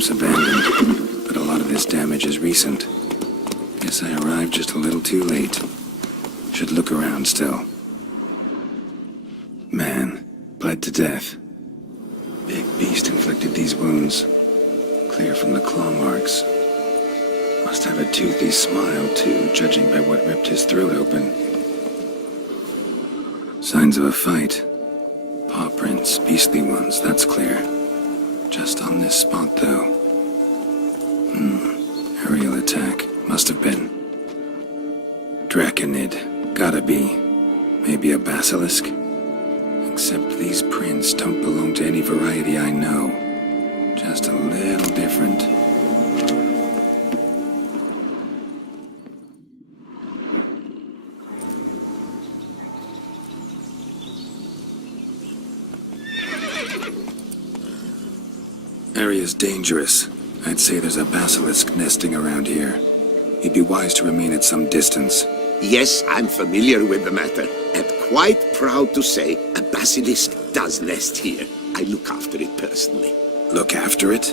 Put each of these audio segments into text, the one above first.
seems abandoned, but a lot of this damage is recent. Guess I arrived just a little too late. Should look around still. Man, bled to death. Big beast inflicted these wounds. Clear from the claw marks. Must have a toothy smile, too, judging by what ripped his throat open. Signs of a fight. Paw prints, beastly ones, that's clear. Just on this spot, though. Aerial attack. Must have been. Draconid. Gotta be. Maybe a basilisk? Except these prints don't belong to any variety I know. Just a little different. Area's dangerous. I'd say there's a basilisk nesting around here. You'd be wise to remain at some distance. Yes, I'm familiar with the matter, and quite proud to say a basilisk does nest here. I look after it personally. Look after it?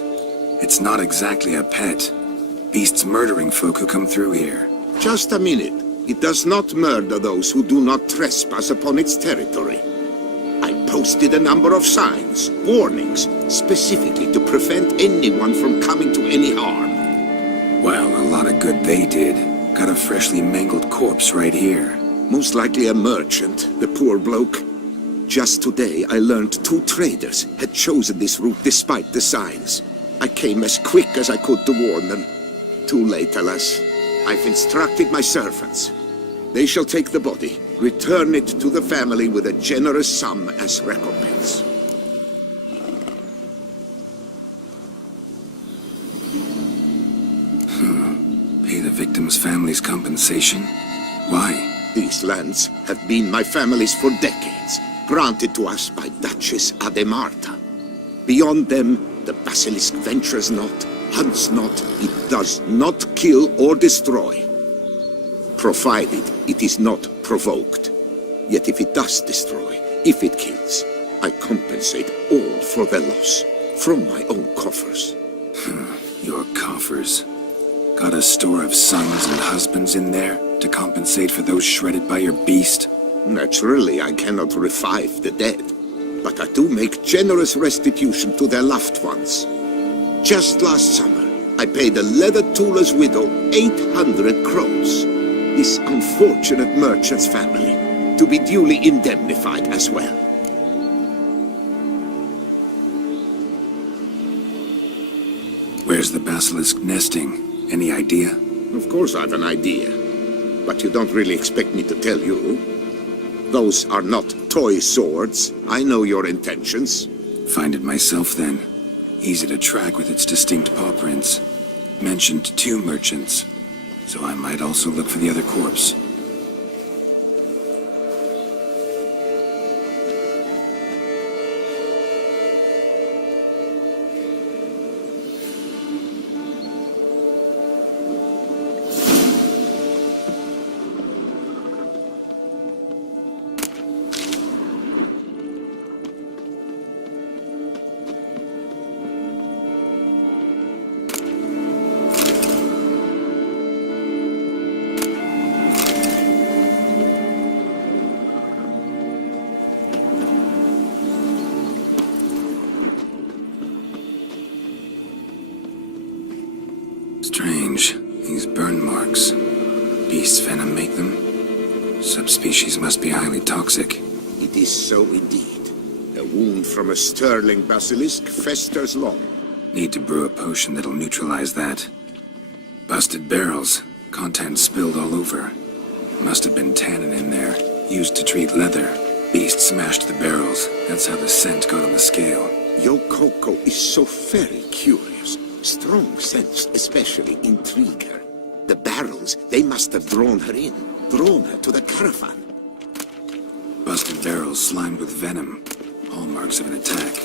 It's not exactly a pet. Beasts murdering folk who come through here. Just a minute. It does not murder those who do not trespass upon its territory. I posted a number of signs, warnings, specifically to prevent anyone from coming to any harm. Well, a lot of good they did. Got a freshly mangled corpse right here. Most likely a merchant, the poor bloke. Just today I learned 2 traders had chosen this route despite the signs. I came as quick as I could to warn them. Too late, alas. I've instructed my servants. They shall take the body, return it to the family with a generous sum as recompense. Pay the victim's family's compensation? Why? These lands have been my family's for decades, granted to us by Duchess Ademarta. Beyond them, the Basilisk ventures not, hunts not, it does not kill or destroy. Provided it is not provoked. Yet if it does destroy, if it kills, I compensate all for the loss, from my own coffers. Your coffers. Got a store of sons and husbands in there to compensate for those shredded by your beast? Naturally, I cannot revive the dead, but I do make generous restitution to their loved ones. Just last summer, I paid a leather tooler's widow 800 crowns, this unfortunate merchant's family, to be duly indemnified as well. Where's the basilisk nesting? Any idea? Of course I've an idea, but you don't really expect me to tell you. Those are not toy swords. I know your intentions. Find it myself then. Easy to track with its distinct paw prints. Mentioned 2 merchants, so I might also look for the other corpse. Strange. These burn marks. Beast's venom make them? Subspecies must be highly toxic. It is so indeed. A wound from a sterling basilisk festers long. Need to brew a potion that'll neutralize that. Busted barrels. Contents spilled all over. Must have been tannin in there. Used to treat leather. Beast smashed the barrels. That's how the scent got on the scale. Yokoko is so very curious. Strong sense especially intrigue her. The barrels, they must have drawn her in. Drawn her to the caravan. Busted barrels slimed with venom. Hallmarks of an attack.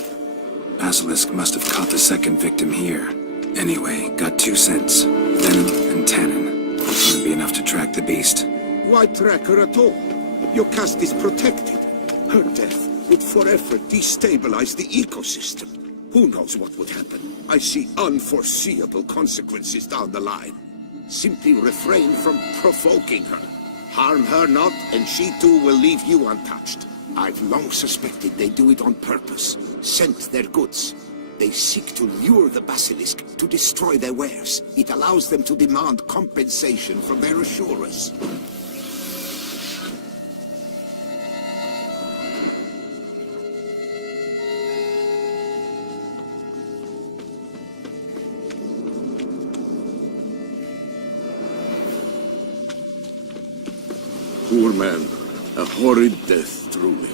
Basilisk must have caught the second victim here. Anyway, got 2 scents. Venom and tannin. Wouldn't be enough to track the beast. Why track her at all? Your caste is protected. Her death would forever destabilize the ecosystem. Who knows what would happen? I see unforeseeable consequences down the line. Simply refrain from provoking her. Harm her not, and she too will leave you untouched. I've long suspected they do it on purpose. Scent their goods. They seek to lure the Basilisk to destroy their wares. It allows them to demand compensation from their assurers. Poor man. A horrid death, truly.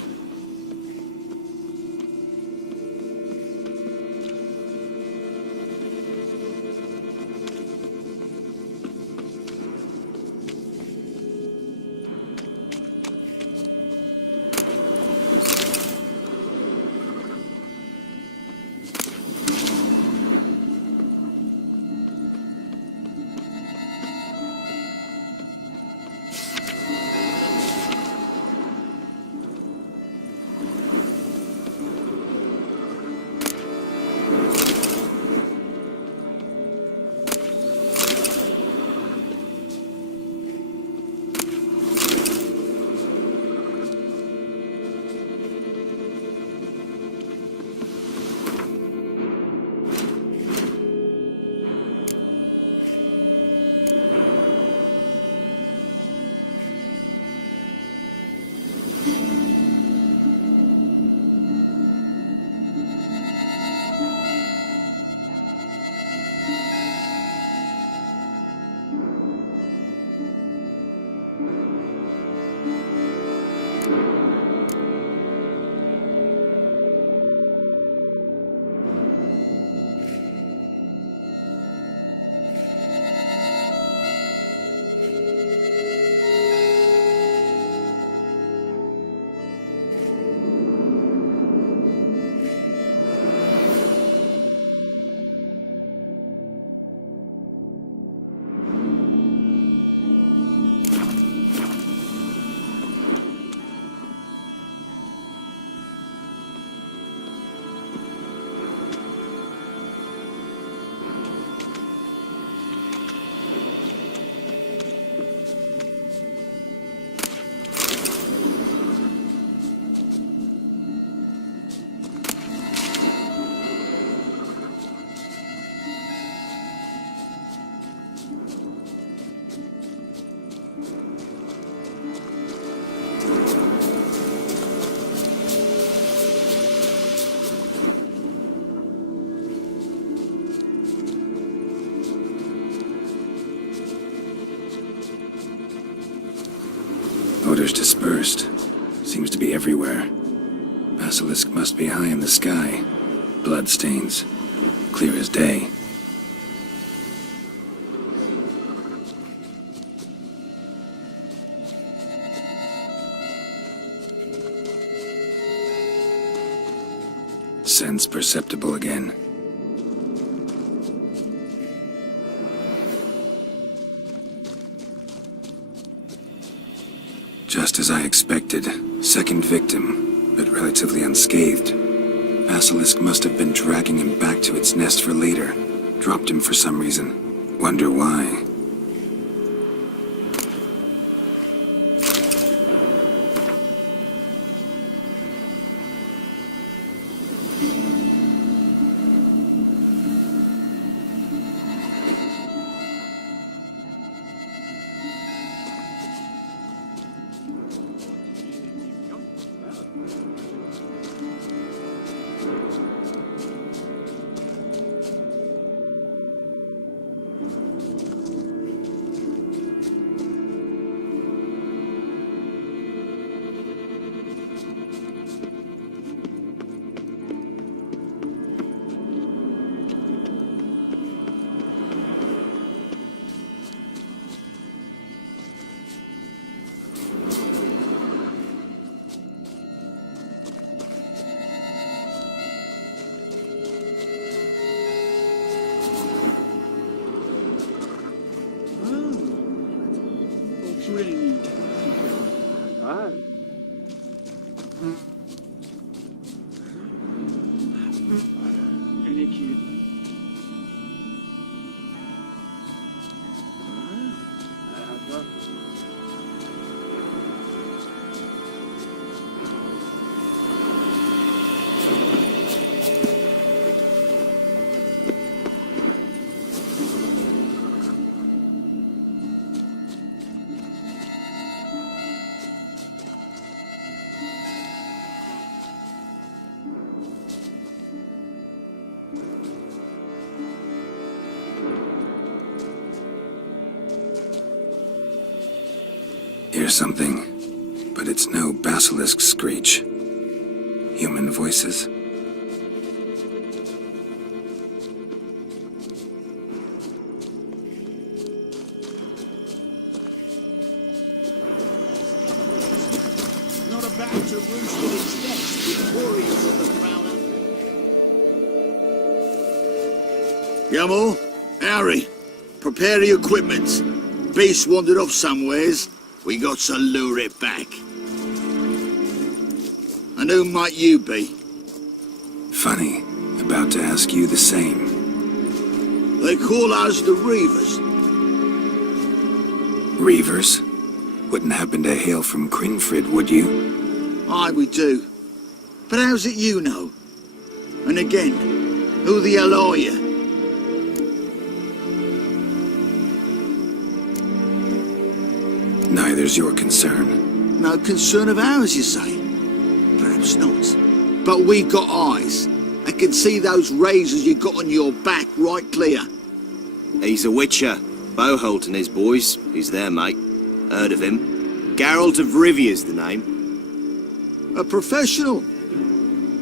Odors dispersed. Seems to be everywhere. Basilisk must be high in the sky. Bloodstains. Clear as day. Sense perceptible again. Just as I expected. Second victim, but relatively unscathed. Basilisk must have been dragging him back to its nest for later. Dropped him for some reason. Wonder why. Hear something, but it's no basilisk screech. Human voices? Not about to roost in its nest with warriors of the crown. Yamal, Harry, prepare the equipment. Beast wandered off somewheres. We got to lure it back. And who might you be? Funny, about to ask you the same. They call us the Reavers. Reavers? Wouldn't happen to hail from Crinfrid, would you? Aye, we do. But how's it you know? And again, who the hell are you? Neither's your concern. No concern of ours, you say? Perhaps not. But we got eyes. I can see those razors you got on your back right clear. He's a witcher. Boholt and his boys. He's there, mate. Heard of him. Geralt of Rivia's the name. A professional.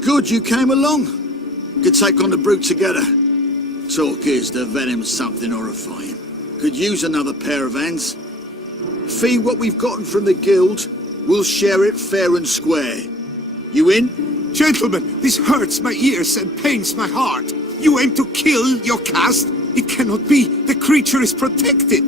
Good you came along. Could take on the brute together. Talk is the venom's something horrifying. Could use another pair of hands. Fee what we've gotten from the guild. We'll share it fair and square. You in? Gentlemen, this hurts my ears and pains my heart. You aim to kill your caste? It cannot be. The creature is protected.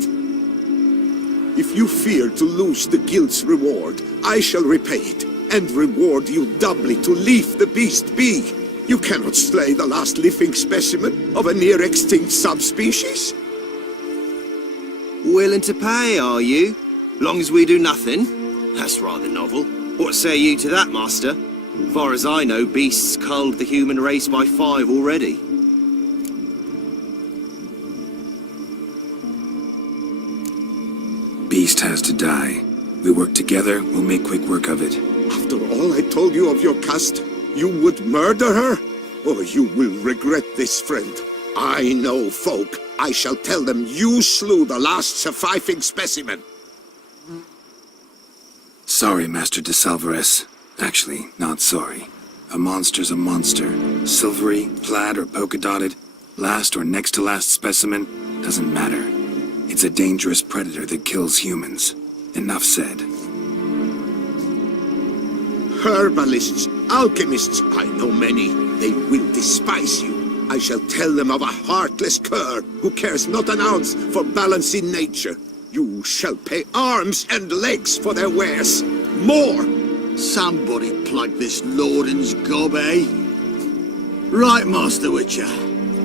If you fear to lose the guild's reward, I shall repay it, and reward you doubly to leave the beast be. You cannot slay the last living specimen of a near-extinct subspecies. Willing to pay, are you? Long as we do nothing? That's rather novel. What say you to that, master? Far as I know, beasts culled the human race by 5 already. Beast has to die. We work together, we'll make quick work of it. After all I told you of your caste, you would murder her? Or you will regret this, friend. I know folk. I shall tell them you slew the last surviving specimen. Sorry, Master de Salvarez. Actually, not sorry. A monster's a monster. Silvery, plaid, or polka-dotted, last or next to last specimen, doesn't matter. It's a dangerous predator that kills humans. Enough said. Herbalists, alchemists, I know many. They will despise you. I shall tell them of a heartless cur who cares not an ounce for balance in nature. You shall pay arms and legs for their wares. More! Somebody plug this Lorden's gob, eh? Right, Master Witcher.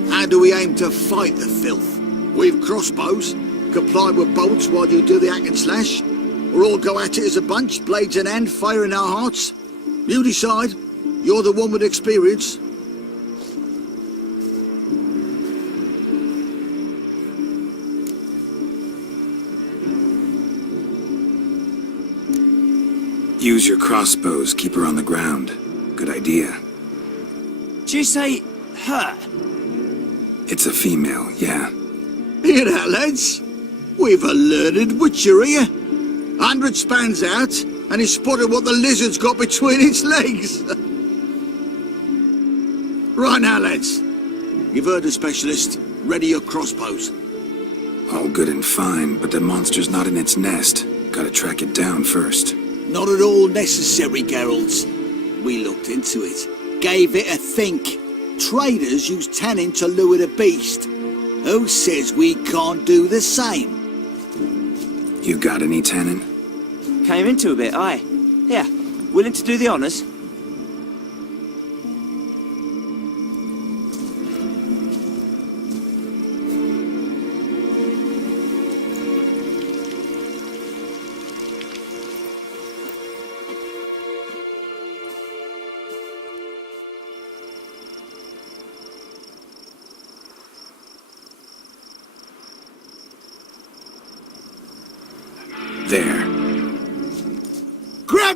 How do we aim to fight the filth? We've crossbows. Comply with bolts while you do the hack and slash. Or all go at it as a bunch, blades in hand, fire in our hearts. You decide. You're the one with experience. Use your crossbows, keep her on the ground. Good idea. Did you say her? It's a female, yeah. Hear that, lads? We've a learned witcher here. 100 spans out, and he's spotted what the lizard's got between its legs. Right now, lads. You've heard the specialist. Ready your crossbows. All good and fine, but the monster's not in its nest. Gotta track it down first. Not at all necessary, Geralt. We looked into it. Gave it a think. Traders use tannin to lure the beast. Who says we can't do the same? You got any tannin? Came into a bit, aye. Yeah, willing to do the honours?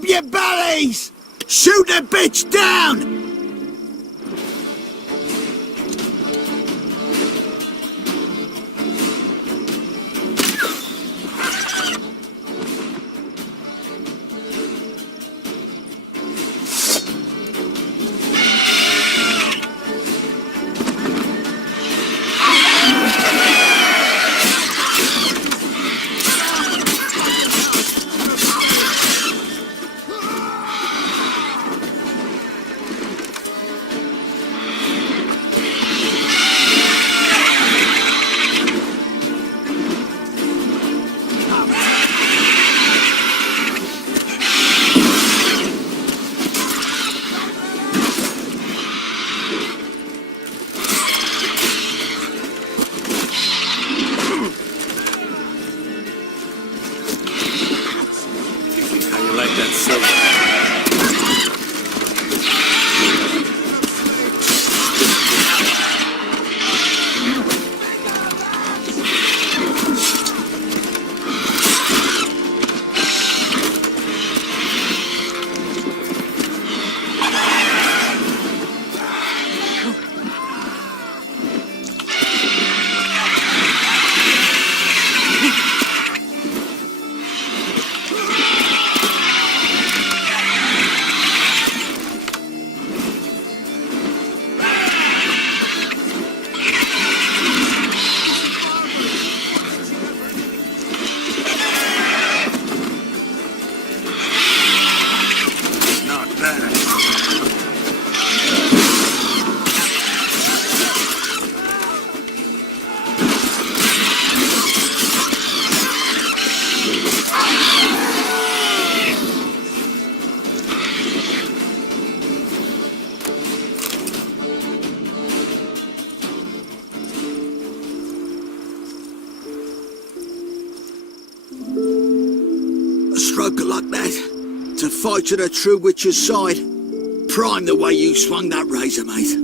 your bellies! Shoot the bitch down! A stroker like that, to fight at a true witcher's side. Prime the way you swung that razor, mate.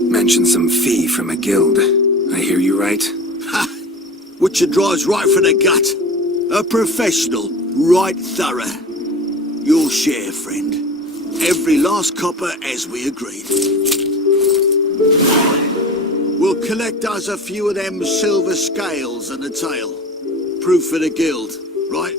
Mentioned some fee from a guild. I hear you right? Ha! Witcher drives right for the gut. A professional, right thorough. Your share, friend. Every last copper as we agreed. We'll collect us a few of them silver scales and a tail. Proof for the guild, right?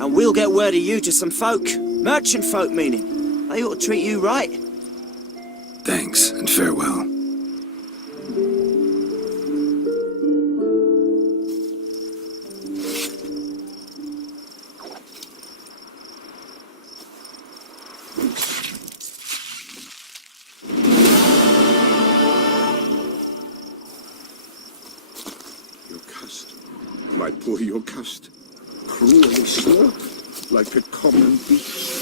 And we'll get word of you to some folk. Merchant folk, meaning. They ought to treat you right. Thanks, and farewell. My poor Yocast, cruelly slaughtered like a common beast.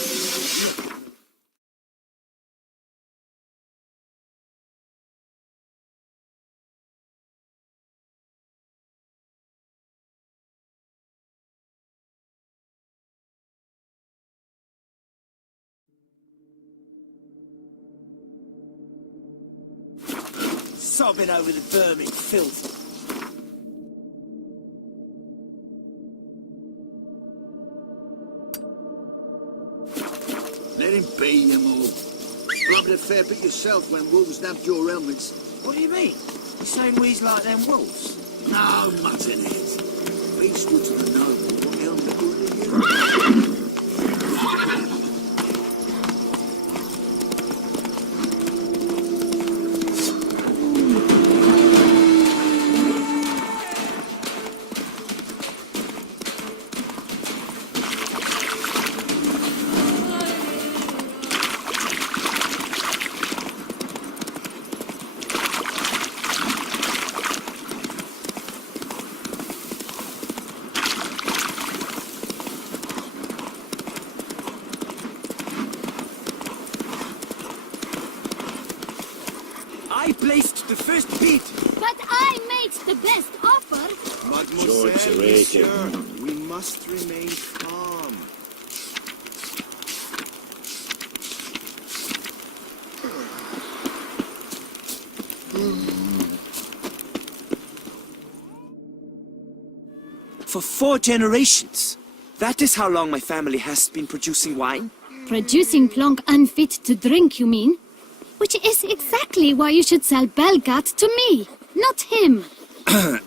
Sobbing over the vermin filth. Let him be, you mole. Rubbed a fair bit yourself when wolves nabbed your helmets. What do you mean? You saying we's like them wolves? No, muttonheads. Beast good to the noble. What helmet good are you? I placed the first bid. But I made the best offer. Mademoiselle, monsieur, we must remain calm. For 4 generations. That is how long my family has been producing wine. Producing plonk unfit to drink, you mean? Which is exactly why you should sell Belgard to me, not him.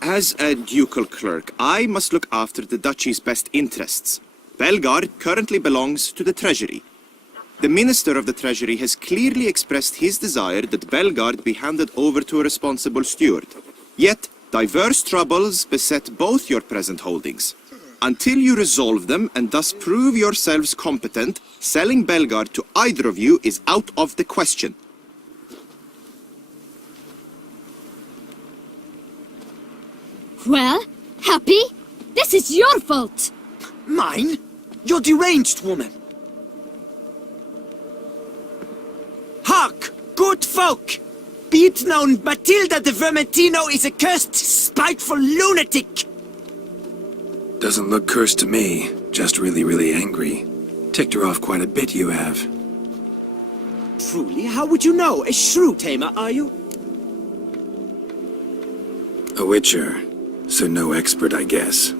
As a ducal clerk, I must look after the duchy's best interests. Belgard currently belongs to the treasury. The minister of the treasury has clearly expressed his desire that Belgard be handed over to a responsible steward. Yet, diverse troubles beset both your present holdings. Until you resolve them and thus prove yourselves competent, selling Belgard to either of you is out of the question. Well, happy? This is your fault! Mine? You're deranged, woman. Hark, good folk! Be it known, Matilda de Vermentino is a cursed, spiteful lunatic! Doesn't look cursed to me, just really, really angry. Ticked her off quite a bit, you have. Truly, how would you know? A shrew tamer, are you? A witcher, so no expert, I guess.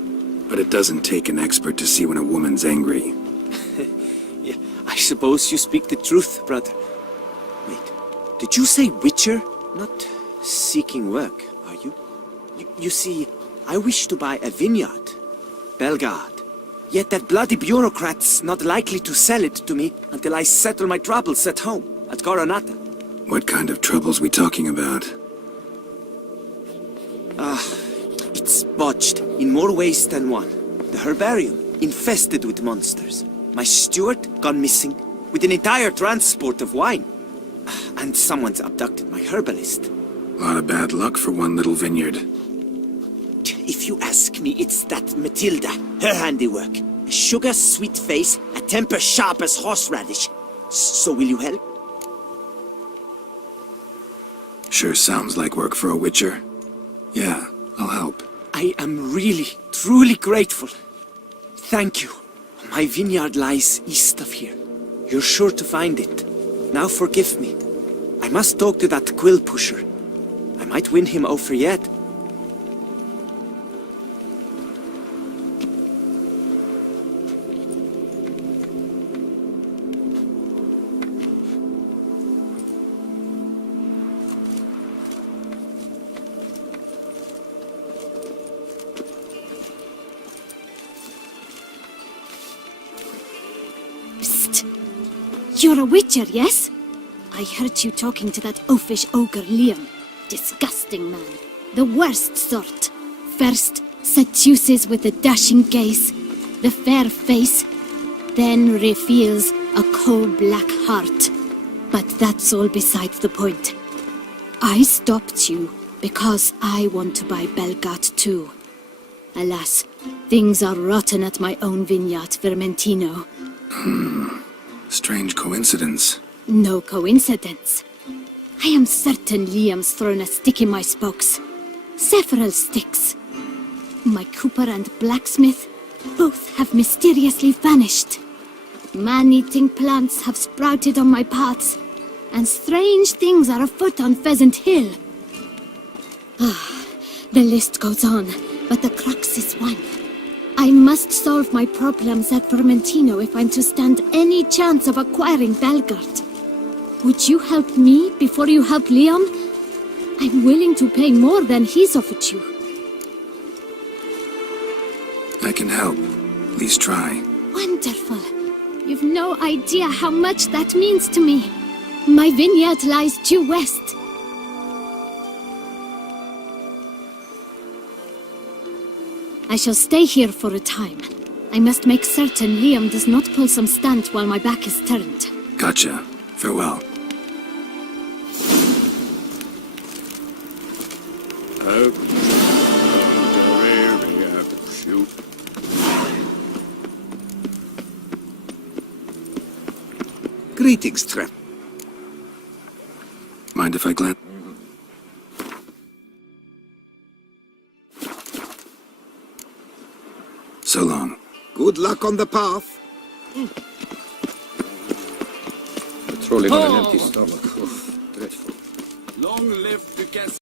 But it doesn't take an expert to see when a woman's angry. Yeah, I suppose you speak the truth, brother. Wait, did you say witcher? Not seeking work, are you? You see, I wish to buy a vineyard. Belgard. Yet that bloody bureaucrat's not likely to sell it to me until I settle my troubles at home, at Coronata. What kind of troubles we talking about? It's botched in more ways than one. The herbarium, infested with monsters. My steward, gone missing, with an entire transport of wine. And someone's abducted my herbalist. Lot of bad luck for one little vineyard. If you ask me, it's that Matilda, her handiwork. A sugar-sweet face, a temper sharp as horseradish. So will you help? Sure sounds like work for a witcher. Yeah, I'll help. I am really, truly grateful. Thank you. My vineyard lies east of here. You're sure to find it. Now forgive me. I must talk to that quill pusher. I might win him over yet. You're a witcher, yes? I heard you talking to that oafish ogre Liam. Disgusting man. The worst sort. First, seduces with a dashing gaze, the fair face, then reveals a coal-black heart. But that's all beside the point. I stopped you because I want to buy Belgard too. Alas, things are rotten at my own vineyard, Vermentino. Strange coincidence. No coincidence. I am certain Liam's thrown a stick in my spokes. Several sticks. My cooper and blacksmith both have mysteriously vanished. Man-eating plants have sprouted on my paths, and strange things are afoot on Pheasant Hill. The list goes on, but the crux is one. I must solve my problems at Vermentino if I'm to stand any chance of acquiring Belgard. Would you help me before you help Liam? I'm willing to pay more than he's offered you. I can help. Please try. Wonderful. You've no idea how much that means to me. My vineyard lies due west. I shall stay here for a time. I must make certain Liam does not pull some stunt while my back is turned. Gotcha. Farewell. Greetings, Trap. Mind if I glance? So long. Good luck on the path. Patrolling on an empty stomach. Oof, dreadful. Long live the guest.